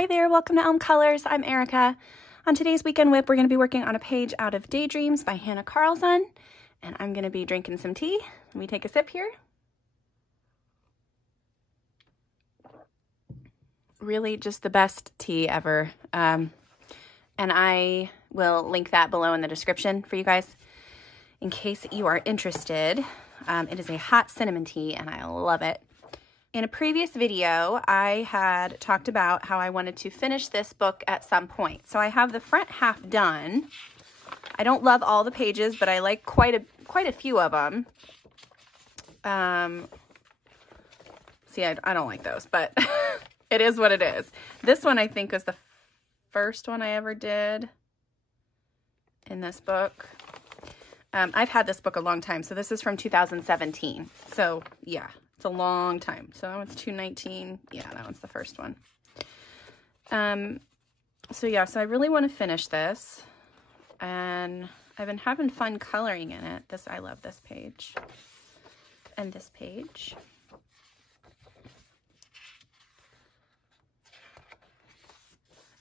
Hi there, welcome to Elm Colors. I'm Erica. On today's Weekend WIP, we're going to be working on a page out of Daydreams by Hanna Karlzon, and I'm going to be drinking some tea. Let me take a sip here. Really just the best tea ever. And I will link that below in the description for you guys in case you are interested. It is a hot cinnamon tea and I love it. In a previous video, I had talked about how I wanted to finish this book at some point. So I have the front half done. I don't love all the pages, but I like quite a few of them. See, I don't like those, but it is what it is. This one I think was the first one I ever did in this book. I've had this book a long time, so this is from 2017. So yeah. It's a long time. So that one's 219. Yeah, that one's the first one. So yeah, so I really want to finish this. And I've been having fun coloring in it. I love this page. And this page.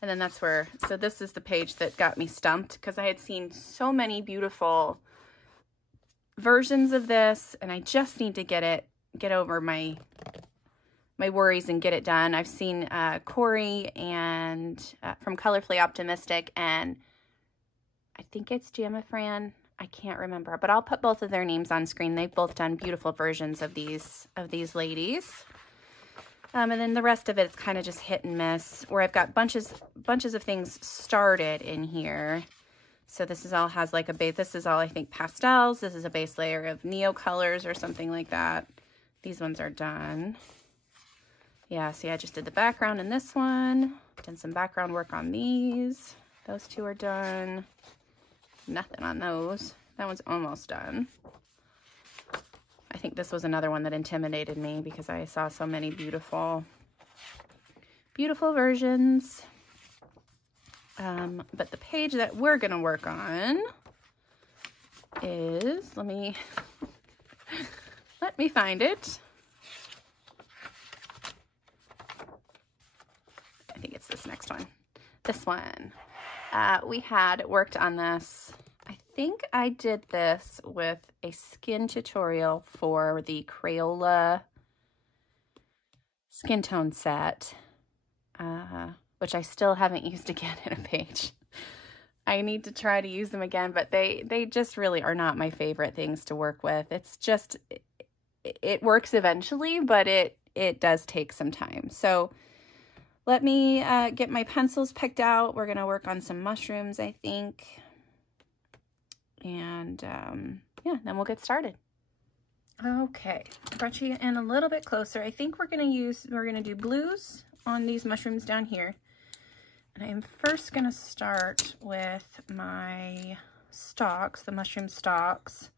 And then that's where, so this is the page that got me stumped because I had seen so many beautiful versions of this and I just need to get over my worries and get it done. I've seen Corey and from Colorfully Optimistic, and I think it's Jamafran. I can't remember, but I'll put both of their names on screen. They've both done beautiful versions of these ladies. And then the rest of it is kind of just hit and miss, where I've got bunches of things started in here. So this is all has like a base. This is all I think pastels. This is a base layer of neo colors or something like that. These ones are done. Yeah, see, I just did the background in this one. Done some background work on these. Those two are done. Nothing on those. That one's almost done. I think this was another one that intimidated me because I saw so many beautiful versions. But the page that we're going to work on is, let me find it. I think it's this next one. This one. We had worked on this. I think I did this with a skin tutorial for the Crayola skin tone set, which I still haven't used again in a page. I need to try to use them again, but they just really are not my favorite things to work with. It's just, it works eventually, but it does take some time. So let me get my pencils picked out. We're going to work on some mushrooms, I think. And yeah, then we'll get started. Okay, I brought you in a little bit closer. I think we're going to do blues on these mushrooms down here. And I'm first going to start with my stalks, the mushroom stalks.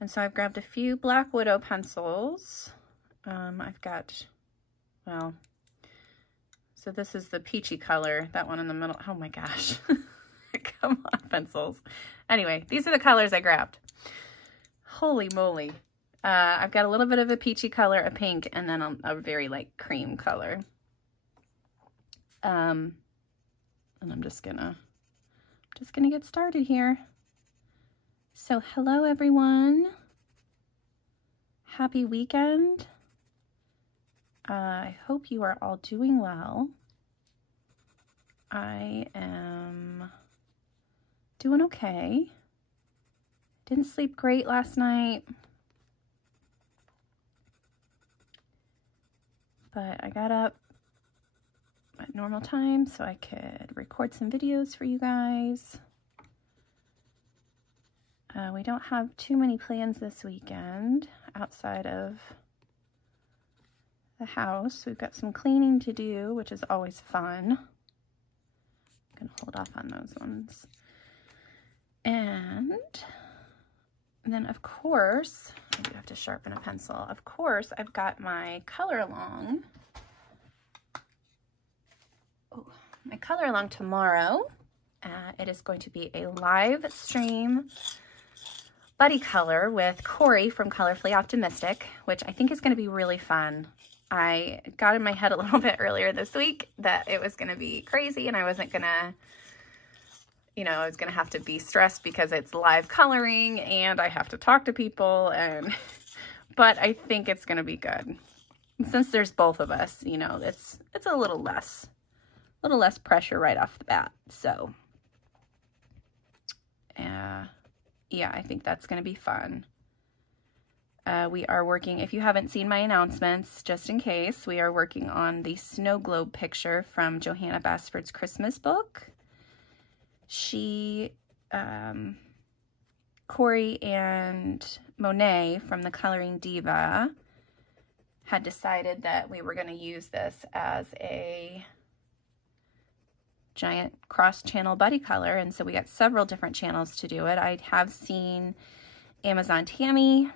And so I've grabbed a few Black Widow pencils. I've got, well, so this is the peachy color, that one in the middle. Oh my gosh. Come on, pencils. Anyway, these are the colors I grabbed. Holy moly. I've got a little bit of a peachy color, a pink, and then a very light cream color. And I'm just gonna get started here. So hello everyone. Happy weekend. I hope you are all doing well. I am doing okay. Didn't sleep great last night, but I got up at normal time so I could record some videos for you guys. We don't have too many plans this weekend outside of the house. We've got some cleaning to do, which is always fun. I'm gonna hold off on those ones. And then of course, I do have to sharpen a pencil. Of course, I've got my color along. My color along tomorrow. It is going to be a live stream buddy color with Corey from Colorfully Optimistic, which I think is going to be really fun. I got in my head a little bit earlier this week that it was going to be crazy and I wasn't going to, you know, I was going to have to be stressed because it's live coloring and I have to talk to people, and but I think it's going to be good. And since there's both of us, you know, it's a little less pressure right off the bat. So yeah, I think that's going to be fun. We are working, if you haven't seen my announcements, just in case, we are working on the snow globe picture from Johanna Basford's Christmas book. She, Corey and Monet from the Coloring Diva had decided that we were going to use this as a giant cross-channel buddy color, and so we got several different channels to do it. I have seen Amazon Tammy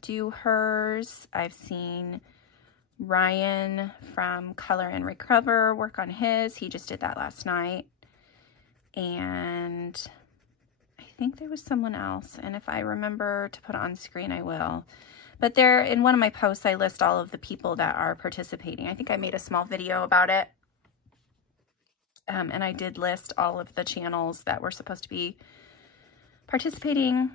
do hers. I've seen Ryan from Color and Recover work on his. He just did that last night. And I think there was someone else, and if I remember to put it on screen, I will. But there, in one of my posts, I list all of the people that are participating. I think I made a small video about it. And I did list all of the channels that were supposed to be participating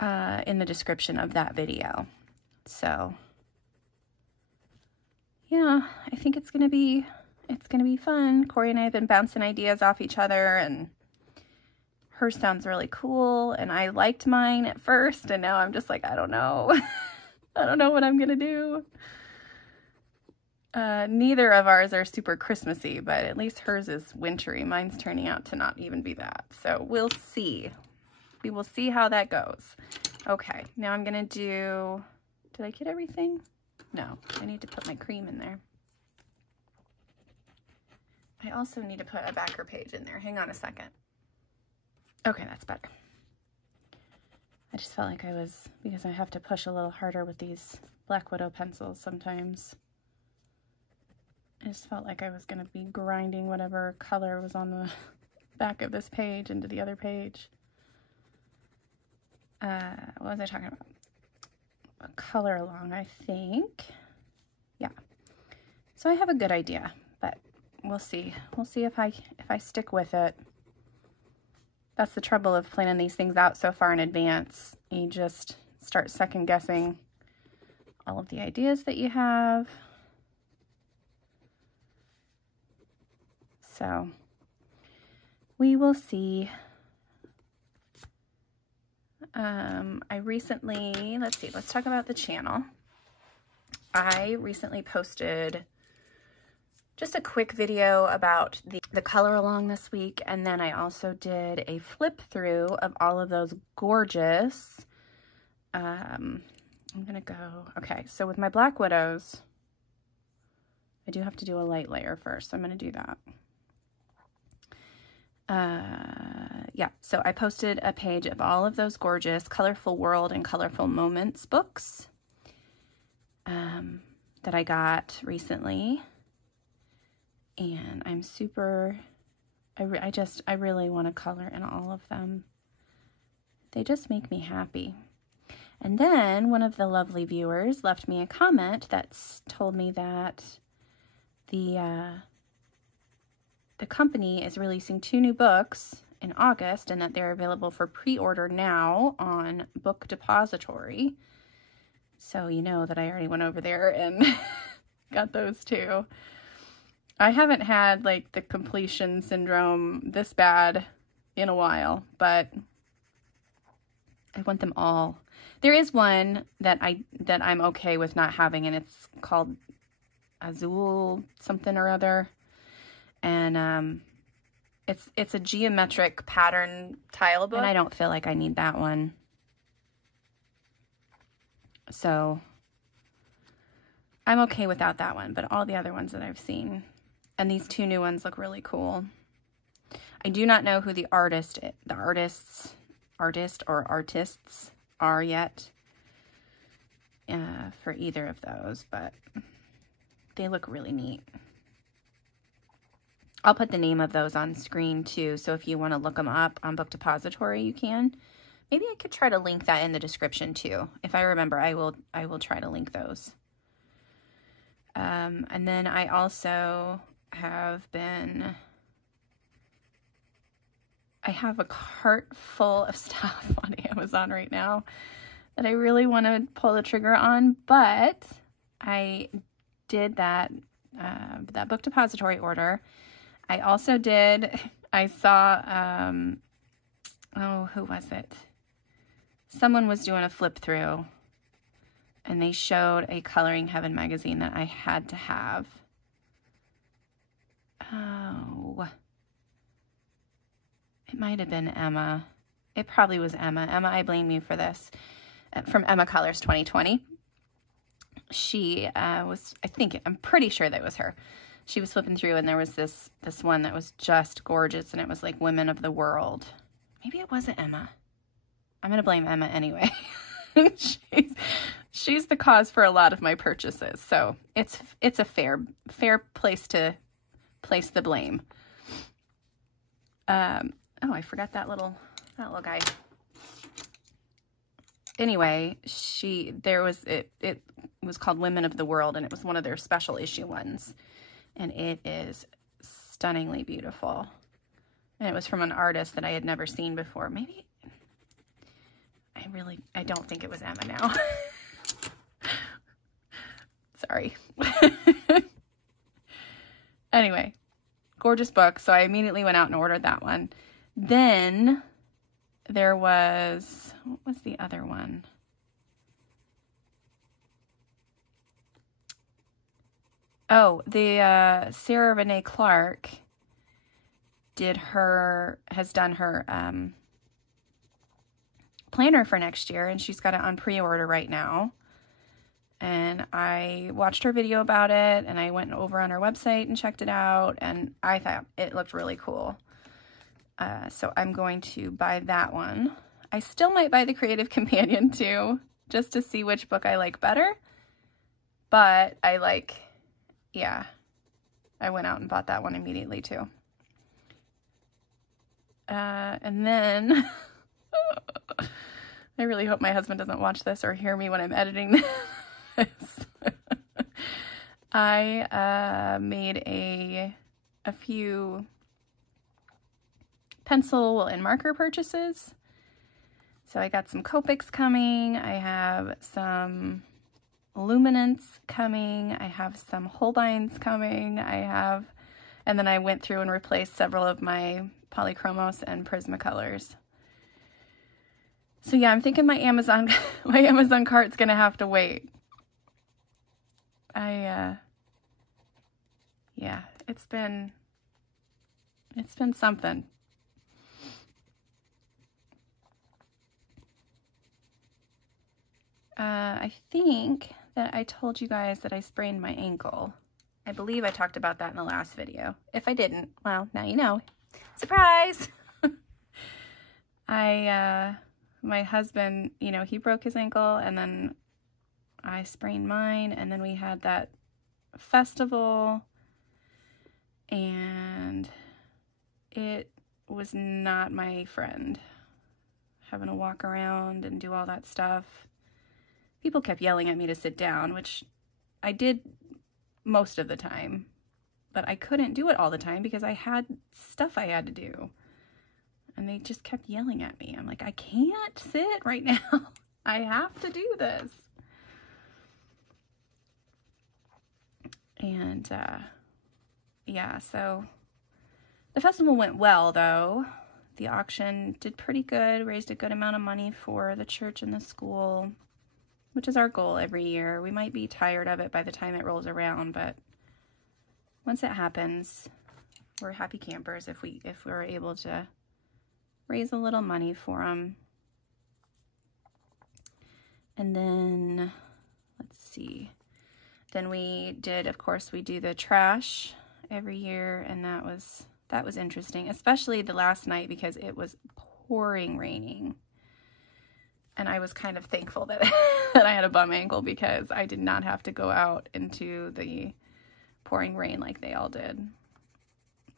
in the description of that video. So yeah, I think it's gonna be fun. Corey and I have been bouncing ideas off each other, and hers sounds really cool, and I liked mine at first, and now I'm just like, I don't know. I don't know what I'm gonna do. Neither of ours are super Christmassy, but at least hers is wintry. Mine's turning out to not even be that. So we'll see. We will see how that goes. Okay, now I'm gonna do, did I get everything? No, I need to put my cream in there. I also need to put a backer page in there. Hang on a second. Okay, that's better. I just felt like I was, because I have to push a little harder with these Black Widow pencils sometimes. I just felt like I was going to be grinding whatever color was on the back of this page into the other page. What was I talking about? A color along, I think. Yeah. So I have a good idea, but we'll see. We'll see if I stick with it. That's the trouble of planning these things out so far in advance. You just start second guessing all of the ideas that you have. So we will see. I recently, let's talk about the channel. I recently posted just a quick video about the color along this week, and then I also did a flip through of all of those gorgeous, I'm gonna go, okay, so with my Black Widows, I do have to do a light layer first, so I'm gonna do that. Yeah, so I posted a page of all of those gorgeous Colorful World and Colorful Moments books that I got recently, and I'm super, I really want to color in all of them. They just make me happy. And then one of the lovely viewers left me a comment that's told me that the company is releasing 2 new books in August, and that they're available for pre-order now on Book Depository. So you know that I already went over there and got those 2. I haven't had like the completion syndrome this bad in a while, but I want them all. There is one that I'm okay with not having, and it's called Azul something or other. And it's a geometric pattern tile book, and I don't feel like I need that one. So I'm okay without that one, but all the other ones that I've seen, and these 2 new ones look really cool. I do not know who the artists are yet for either of those, but they look really neat. I'll put the name of those on screen too, so if you want to look them up on Book Depository, you can. Maybe I could try to link that in the description too. If I remember, I will try to link those. And then I also have been, I have a cart full of stuff on Amazon right now that I really want to pull the trigger on, but I did that Book Depository order. I also did, I saw, oh, who was it? Someone was doing a flip through and they showed a Coloring Heaven magazine that I had to have. Oh, it might have been Emma. It probably was Emma. Emma, I blame you for this. From Emma Colors 2020. She was, I'm pretty sure that was her. She was flipping through and there was this one that was just gorgeous and it was like Women of the World. Maybe it wasn't Emma. I'm going to blame Emma anyway. she's the cause for a lot of my purchases. So it's a fair place to place the blame. Oh, I forgot that little guy. Anyway, it was called Women of the World and it was one of their special issue ones. And it is stunningly beautiful. And it was from an artist that I had never seen before. Maybe, I don't think it was Emma now. Sorry. Anyway, gorgeous book. So I immediately went out and ordered that one. Then there was, what was the other one? Oh, the Sarah Renae Clark has done her planner for next year, and she's got it on pre-order right now. And I watched her video about it, and I went over on her website and checked it out, and I thought it looked really cool. So I'm going to buy that one. I still might buy the Creative Companion too, just to see which book I like better. But I went out and bought that one immediately too. And then I really hope my husband doesn't watch this or hear me when I'm editing this. I made a few pencil and marker purchases. So I got some Copics coming. I have some Luminance coming. I have some Holbeins coming. And then I went through and replaced several of my Polychromos and Prismacolors. So yeah, I'm thinking my Amazon cart's gonna have to wait. Yeah, it's been something. I think that I told you guys that I sprained my ankle. I believe I talked about that in the last video. If I didn't, well, now you know. Surprise! My husband, he broke his ankle, and then I sprained mine, and then we had that festival, and it was not my friend. Having to walk around and do all that stuff. People kept yelling at me to sit down, which I did most of the time, but I couldn't do it all the time because I had stuff I had to do. And they just kept yelling at me. I'm like, I can't sit right now. I have to do this. And, yeah, so the festival went well, though. The auction did pretty good, raised a good amount of money for the church and the school, which is our goal every year. We might be tired of it by the time it rolls around, but once it happens, we're happy campers if we're able to raise a little money for them. And then, let's see. Then we did, of course, we do the trash every year, and that was interesting, especially the last night because it was pouring raining. And I was kind of thankful that, that I had a bum ankle because I did not have to go out into the pouring rain like they all did.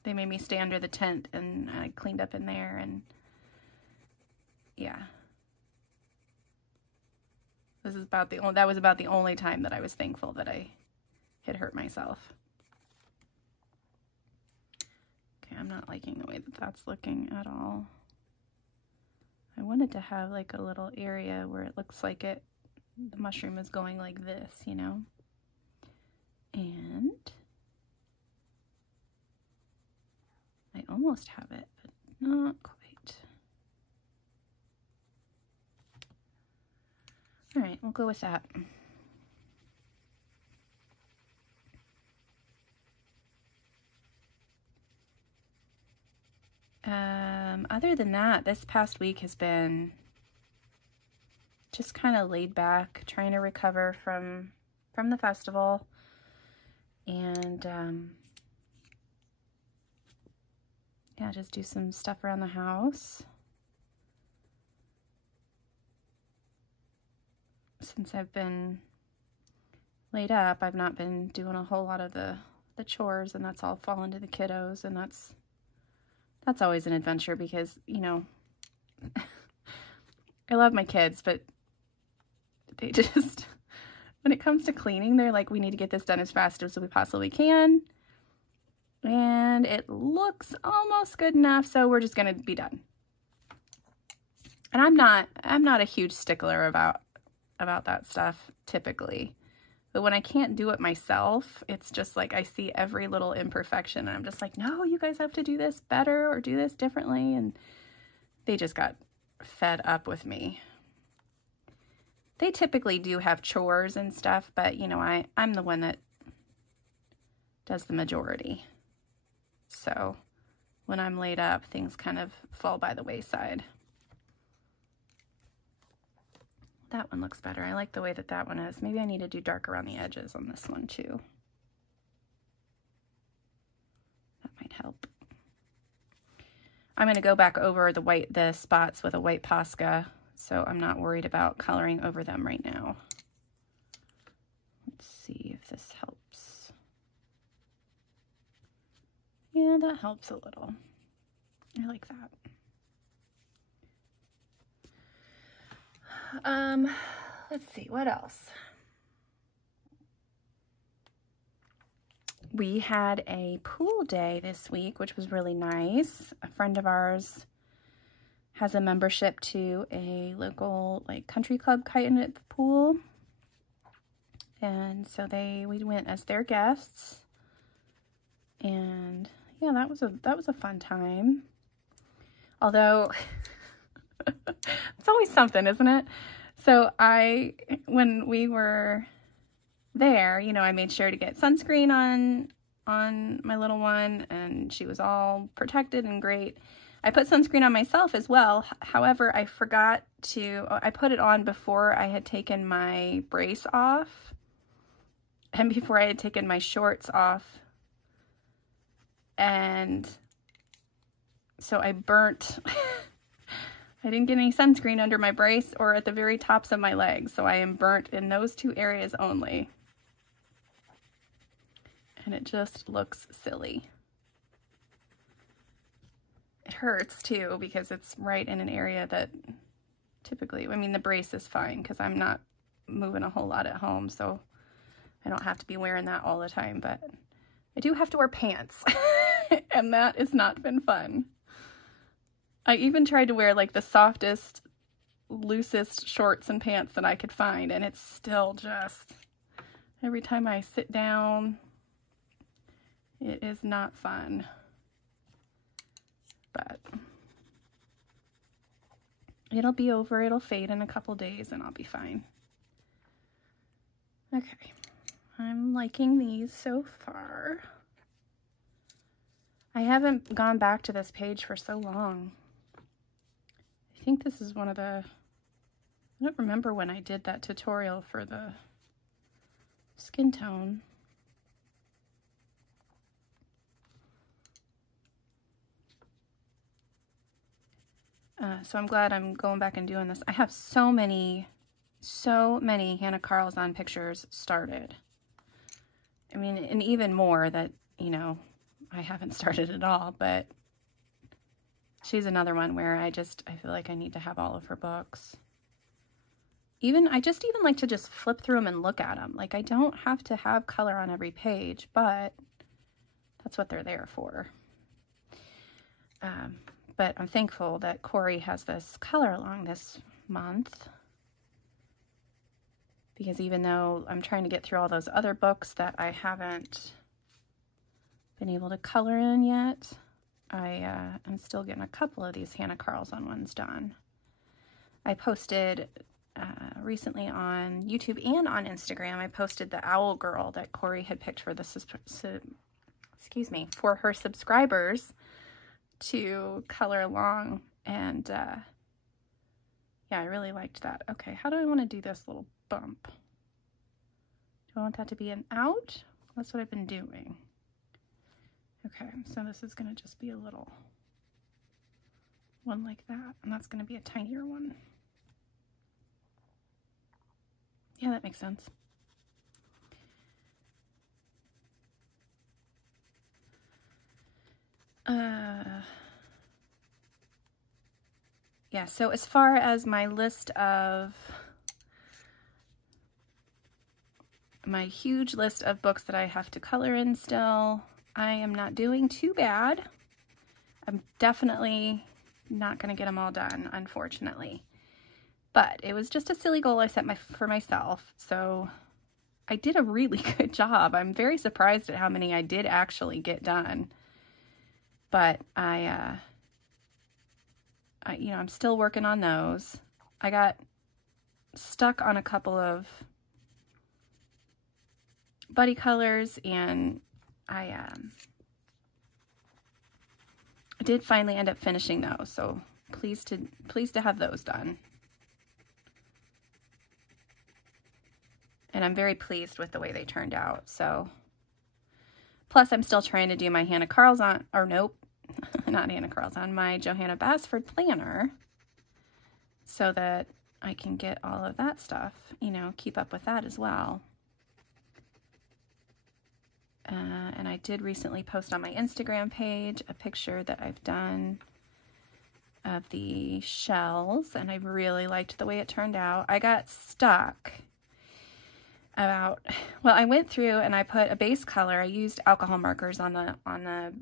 They made me stay under the tent and I cleaned up in there, and yeah, This is about that was about the only time that I was thankful that I had hurt myself. Okay, I'm not liking the way that that's looking at all. I wanted to have like a little area where it looks like the mushroom is going like this, you know? And I almost have it, but not quite. All right, we'll go with that. Other than that, this past week has been just kind of laid back, trying to recover from the festival, and yeah, just do some stuff around the house. Since I've been laid up, I've not been doing a whole lot of the chores, and that's all fallen to the kiddos, and that's always an adventure because, you know, I love my kids, but they just, when it comes to cleaning, they're like, we need to get this done as fast as we possibly can. And it looks almost good enough, so we're just going to be done. And I'm not a huge stickler about that stuff typically. But when I can't do it myself, it's just like I see every little imperfection and I'm just like, no, you guys have to do this better or do this differently. And they just got fed up with me. They typically do have chores and stuff, but you know, I'm the one that does the majority. So when I'm laid up, things kind of fall by the wayside. That one looks better. I like the way that one is. Maybe I need to do dark around the edges on this one too. That might help. I'm going to go back over the spots with a white Posca, so I'm not worried about coloring over them right now. Let's see if this helps. Yeah, that helps a little. I like that. Let's see, what else? We had a pool day this week, which was really nice. A friend of ours has a membership to a local like country club kind of pool. And so we went as their guests. And yeah, that was a fun time. Although it's always something, isn't it? So when we were there, you know, I made sure to get sunscreen on my little one, and she was all protected and great. I put sunscreen on myself as well. However, I forgot I put it on before I had taken my brace off and before I had taken my shorts off. And so I burnt... I didn't get any sunscreen under my brace or at the very tops of my legs, so I am burnt in those two areas only. And it just looks silly. It hurts too because it's right in an area that typically, I mean, the brace is fine because I'm not moving a whole lot at home, so I don't have to be wearing that all the time, but I do have to wear pants, and that has not been fun. I even tried to wear like the softest, loosest shorts and pants that I could find, and it's still just, every time I sit down, it is not fun. But it'll be over, it'll fade in a couple days, and I'll be fine. Okay, I'm liking these so far. I haven't gone back to this page for so long. I think this is one of the, I don't remember when I did that tutorial for the skin tone. So I'm glad I'm going back and doing this. I have so many Hanna Karlzon pictures started. I mean, and even more that, you know, I haven't started at all, but she's another one where I feel like I need to have all of her books. I just even like to just flip through them and look at them. Like, I don't have to have color on every page, but that's what they're there for. But I'm thankful that Corey has this color along this month, because even though I'm trying to get through all those other books that I haven't been able to color in yet, I'm still getting a couple of these Hanna Karlzon ones done. I posted recently on YouTube and on Instagram, I posted the owl girl that Corey had picked for the for her subscribers to color along, and yeah, I really liked that. Okay, how do I want to do this little bump? Do I want that to be an out? That's what I've been doing. Okay, so this is going to just be a little one like that, and that's going to be a tinier one. Yeah, that makes sense. Yeah, so as far as my list of, my huge list of books that I have to color in still, I am not doing too bad. I'm definitely not going to get them all done, unfortunately. But it was just a silly goal I set for myself, so I did a really good job. I'm very surprised at how many I did actually get done. But you know, I'm still working on those. I got stuck on a couple of buddy colors, and I did finally end up finishing those, so pleased to have those done. And I'm very pleased with the way they turned out. So, plus I'm still trying to do my Hanna Karlzon, or nope, not Hanna Karlzon, my Johanna Basford planner, so that I can get all of that stuff, you know, keep up with that as well. And I did recently post on my Instagram page a picture that I've done of the shells, and I really liked the way it turned out. I got stuck about, well, I went through and I put a base color. I used alcohol markers on the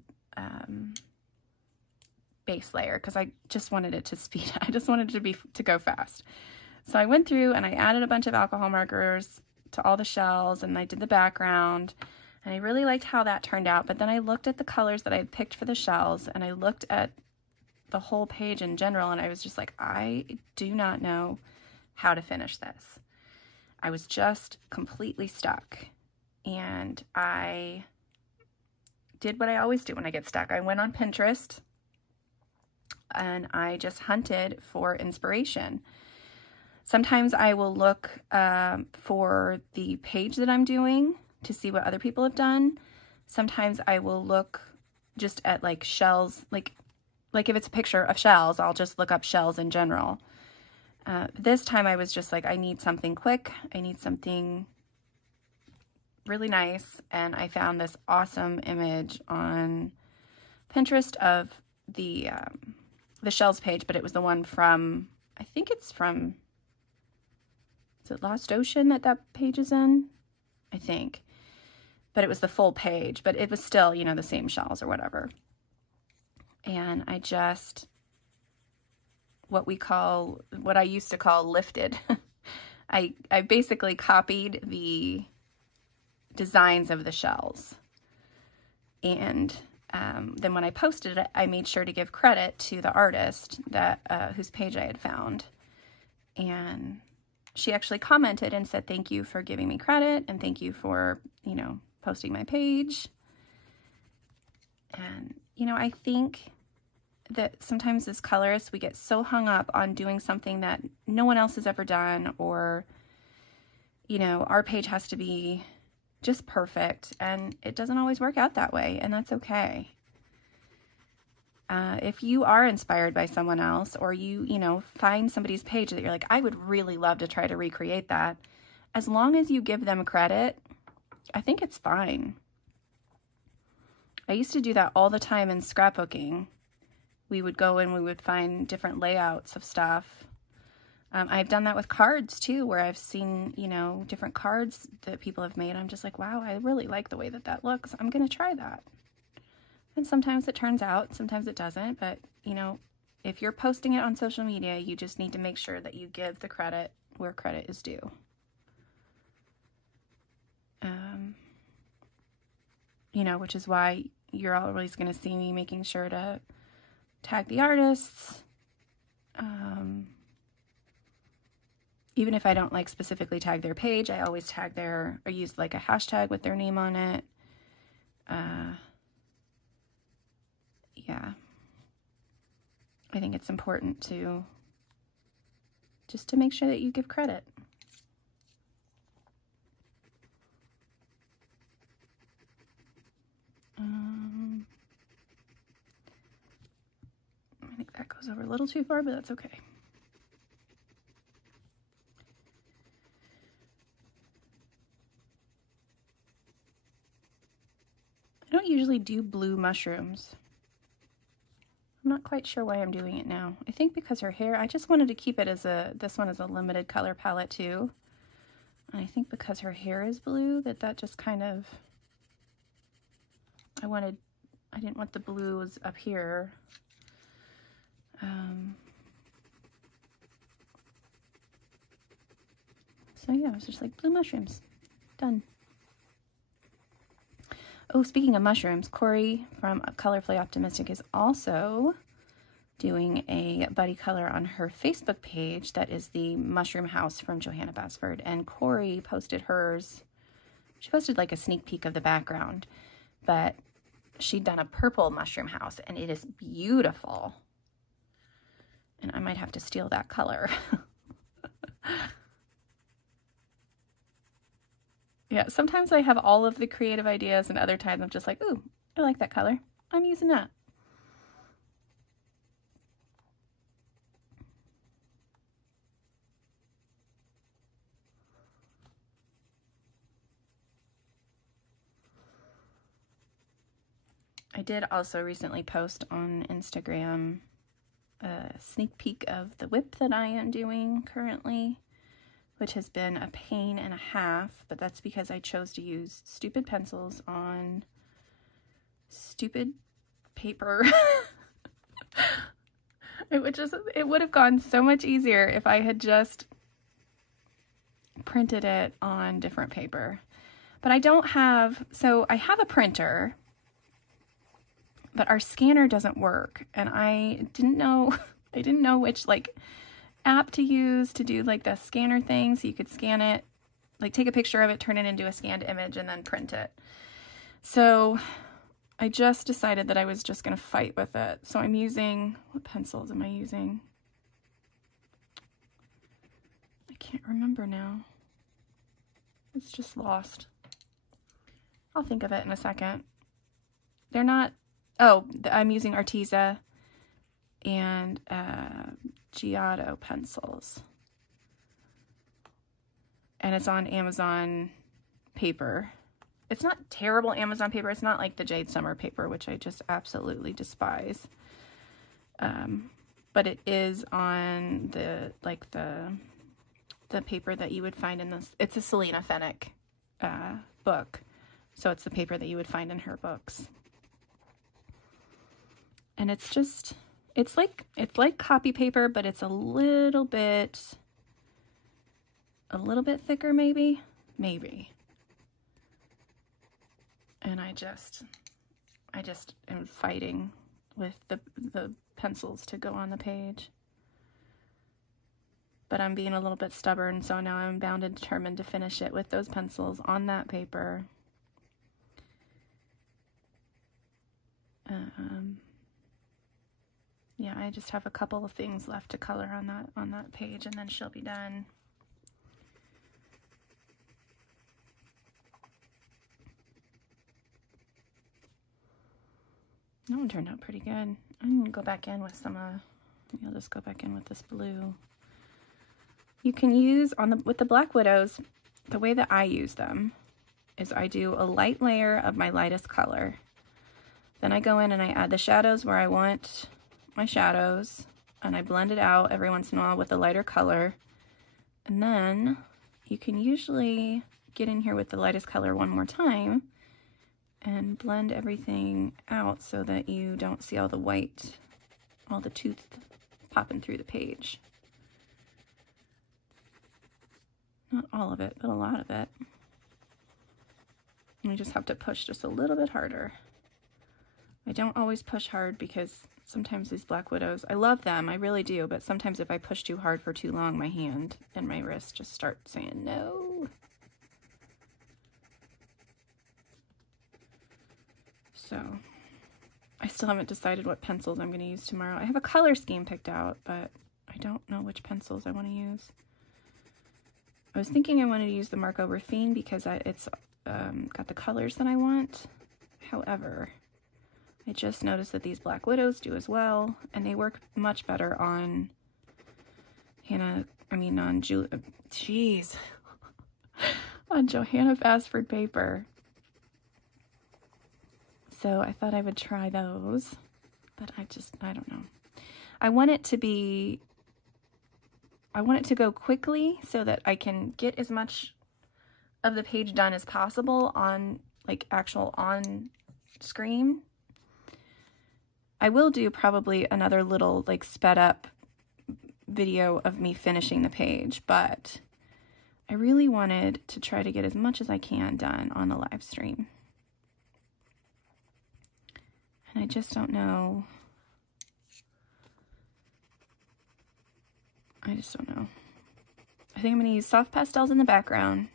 base layer because I just wanted it to speed. I just wanted it to go fast. So I went through and I added a bunch of alcohol markers to all the shells, and I did the background, and I really liked how that turned out. But then I looked at the colors that I had picked for the shells, and I looked at the whole page in general, and I was just like, I do not know how to finish this. I was just completely stuck, and I did what I always do when I get stuck. I went on Pinterest and I just hunted for inspiration. Sometimes I will look for the page that I'm doing to see what other people have done. Sometimes I will look just at like shells, like if it's a picture of shells, I'll just look up shells in general. This time I was just like, I need something quick. I need something really nice. And I found this awesome image on Pinterest of the shells page, but it was the one from, I think it's from, is it Lost Ocean that page is in? I think. But it was the full page, but it was still, you know, the same shells or whatever. And I just, what I used to call lifted. I basically copied the designs of the shells. And then when I posted it, I made sure to give credit to the artist whose page I had found. And she actually commented and said, thank you for giving me credit, and thank you for, you know, posting my page. And, you know, I think that sometimes as colorists, we get so hung up on doing something that no one else has ever done, or, you know, our page has to be just perfect, and it doesn't always work out that way, and that's okay. If you are inspired by someone else, or you know, find somebody's page that you're like, I would really love to try to recreate that, as long as you give them credit, I think it's fine. I used to do that all the time in scrapbooking. We would go and we would find different layouts of stuff I've done that with cards too, where I've seen, you know, different cards that people have made. I'm just like, wow, I really like the way that that looks. I'm going to try that. And sometimes it turns out, sometimes it doesn't. But, you know, if you're posting it on social media, you just need to make sure that you give the credit where credit is due. You know, which is why you're always going to see me making sure to tag the artists. Even if I don't like specifically tag their page, I always tag their, or use like a hashtag with their name on it. Yeah. I think it's important to just to make sure that you give credit. I think that goes over a little too far, but that's okay. I don't usually do blue mushrooms. I'm not quite sure why I'm doing it now. I think because her hair, I just wanted to keep it as this one is a limited color palette too. And I think because her hair is blue, that just kind of, I didn't want the blues up here. So yeah, it's just like blue mushrooms. Done. Oh, speaking of mushrooms, Corey from Colorfully Optimistic is also doing a buddy color on her Facebook page. That is the Mushroom House from Johanna Basford. And Corey posted hers. She posted like a sneak peek of the background, but she'd done a purple mushroom house and it is beautiful. And I might have to steal that color. Yeah, sometimes I have all of the creative ideas and other times I'm just like, ooh, I like that color. I'm using that. I did also recently post on Instagram a sneak peek of the WIP that I am doing currently, which has been a pain and a half, but that's because I chose to use stupid pencils on stupid paper. It would have gone so much easier if I had just printed it on different paper. But I don't have, so I have a printer, but our scanner doesn't work, and I didn't know which like app to use to do like the scanner thing, so you could scan it, like take a picture of it, turn it into a scanned image, and then print it. So I just decided that I was just going to fight with it. So I'm using, what pencils am I using? I can't remember now. It's just lost. I'll think of it in a second. They're not, oh, I'm using Arteza and Giotto pencils. And it's on Amazon paper. It's not terrible Amazon paper. It's not like the Jade Summer paper, which I just absolutely despise. But it is on the paper that you would find in this. It's a Selena Fenwick book. So it's the paper that you would find in her books. And it's just, it's like copy paper, but it's a little bit thicker, maybe. And I just am fighting with the pencils to go on the page. But I'm being a little bit stubborn, so now I'm bound and determined to finish it with those pencils on that paper. Yeah, I just have a couple of things left to color on that page, and then she'll be done. That one turned out pretty good. I'm gonna go back in with some maybe I'll just go back in with this blue. You can use with the Black Widows, the way that I use them is I do a light layer of my lightest color. Then I go in and I add the shadows where I want my shadows. and I blend it out every once in a while with a lighter color. And then you can usually get in here with the lightest color one more time and blend everything out so that you don't see all the white, all the tooth popping through the page. Not all of it, but a lot of it. And you just have to push just a little bit harder. I don't always push hard because sometimes these Black Widows, I love them, I really do, but sometimes if I push too hard for too long, my hand and my wrist just start saying no. So, I still haven't decided what pencils I'm going to use tomorrow. I have a color scheme picked out, but I don't know which pencils I want to use. I was thinking I wanted to use the Marco Ruffin because it's got the colors that I want. However, I just noticed that these Black Widows do as well, and they work much better on on Johanna Basford paper. So I thought I would try those, but I don't know. I want it to go quickly so that I can get as much of the page done as possible on actual on screen. I will do probably another little sped up video of me finishing the page, but I really wanted to try to get as much as I can done on the live stream. And I just don't know. I just don't know. I think I'm going to use soft pastels in the background.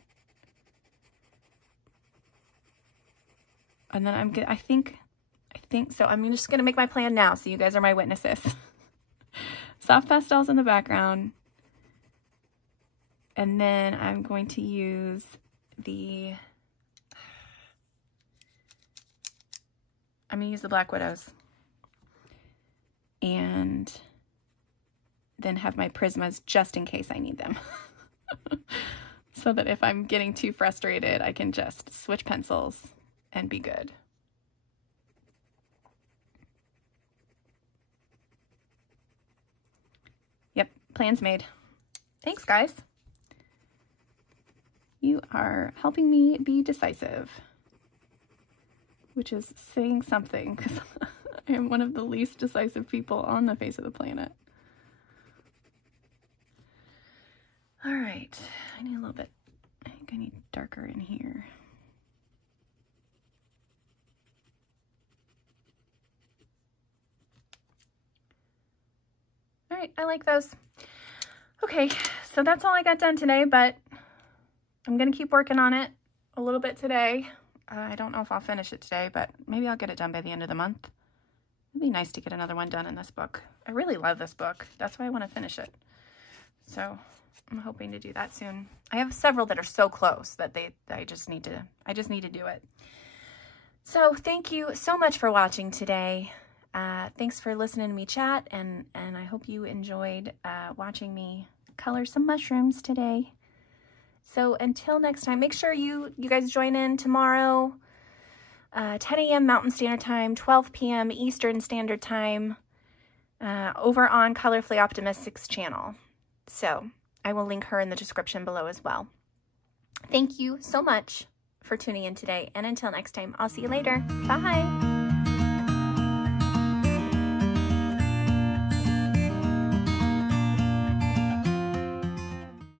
And then I think so. I'm just going to make my plan now, so you guys are my witnesses. Soft pastels in the background. And then I'm going to use the Black Widows. And then have my Prismas just in case I need them. So that if I'm getting too frustrated, I can just switch pencils and be good. Yep, plans made. Thanks, guys. You are helping me be decisive, which is saying something because I am one of the least decisive people on the face of the planet. All right, I need a little bit, I think I need darker in here. All right, I like those. Okay, so that's all I got done today, but I'm gonna keep working on it a little bit today. I don't know if I'll finish it today, but maybe I'll get it done by the end of the month. It'd be nice to get another one done in this book. I really love this book. That's why I want to finish it. So I'm hoping to do that soon. I have several that are so close that I just need to do it. So thank you so much for watching today. Thanks for listening to me chat, and I hope you enjoyed watching me color some mushrooms today. So until next time, make sure you guys join in tomorrow, 10 a.m. Mountain Standard Time, 12 p.m. Eastern Standard Time, over on Colorfully Optimistic's channel. So I will link her in the description below as well. Thank you so much for tuning in today, and until next time, I'll see you later. Bye!